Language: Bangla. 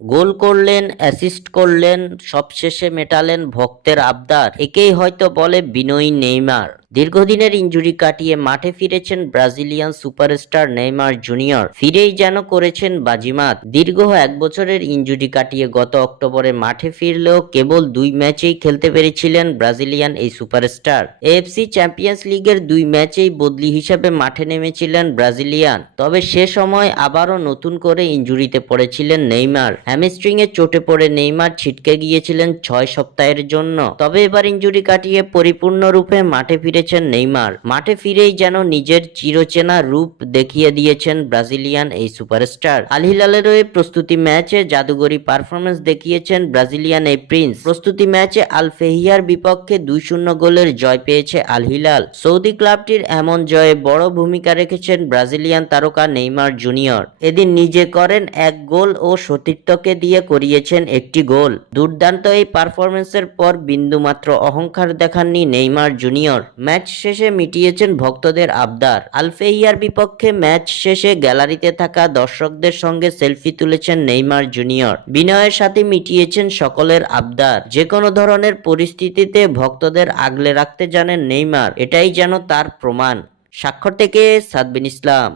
গোল করলেন, অ্যাসিস্ট করলেন, সবশেষে মেটালেন ভক্তের আবদার। একেই হয়তো বলে বিনয়ী নেইমার। দীর্ঘদিনের ইনজুরি কাটিয়ে মাঠে ফিরেছেন ব্রাজিলিয়ান সুপারস্টার নেইমার জুনিয়র। ফিরেই যেন করেছেন বাজিমাত। দীর্ঘ 1 বছরের ইনজুরি কাটিয়ে গত অক্টোবরে মাঠে ফিরলেও কেবল 2 ম্যাচেই খেলতে পেরেছিলেন ব্রাজিলিয়ান এই সুপারস্টার। এএফসি চ্যাম্পিয়ন্স লিগের 2 ম্যাচেই বদলি হিসেবে মাঠে নেমেছিলেন ব্রাজিলিয়ান। তবে সে সময় আবারও নতুন করে ইনজুরিতে পড়েছিলেন নেইমার। হ্যামস্ট্রিংয়ে চোটে পড়ে নেইমার ছিটকে গিয়েছিলেন 6 সপ্তাহের জন্য। তবে এবার ইনজুরি কাটিয়ে পরিপূর্ণরূপে মাঠে ফিরেছেন নেইমার। মাঠে ফিরেই যেন নিজের চিরচেনা রূপ দেখিয়ে দিয়েছেন ব্রাজিলিয়ান এই সুপারস্টার। আল হিলালের হয়ে প্রস্তুতি ম্যাচে জাদুগরি পারফরমেন্স দেখিয়েছেন ব্রাজিলিয়ান এই প্রিন্স। প্রস্তুতি ম্যাচে আল ফেহিয়ার বিপক্ষে 2-0 গোলের জয় পেয়েছে আল হিলাল। সৌদি ক্লাবটির এমন জয়ে বড় ভূমিকা রেখেছেন ব্রাজিলিয়ান তারকা নেইমার জুনিয়র। এদিন নিজে করেন 1 গোল ও সতীর্থকে দিয়ে করিয়েছেন 1টি গোল। দুর্দান্ত এই পারফরমেন্সের পর বিন্দুমাত্র অহংকার দেখাননি নেইমার জুনিয়র। ম্যাচ শেষে মিটিয়েছেন ভক্তদের আবদার। আল ফেহিয়ার বিপক্ষে ম্যাচ শেষে গ্যালারিতে থাকা দর্শকদের সঙ্গে সেলফি তুলেছেন নেইমার জুনিয়র। বিনয়ের সাথে মিটিয়েছেন সকলের আবদার। যে কোনো ধরনের পরিস্থিতিতে ভক্তদের আগলে রাখতে জানেন নেইমার, এটাই যেন তার প্রমাণ। স্বাক্ষর থেকে সাদবিন ইসলাম।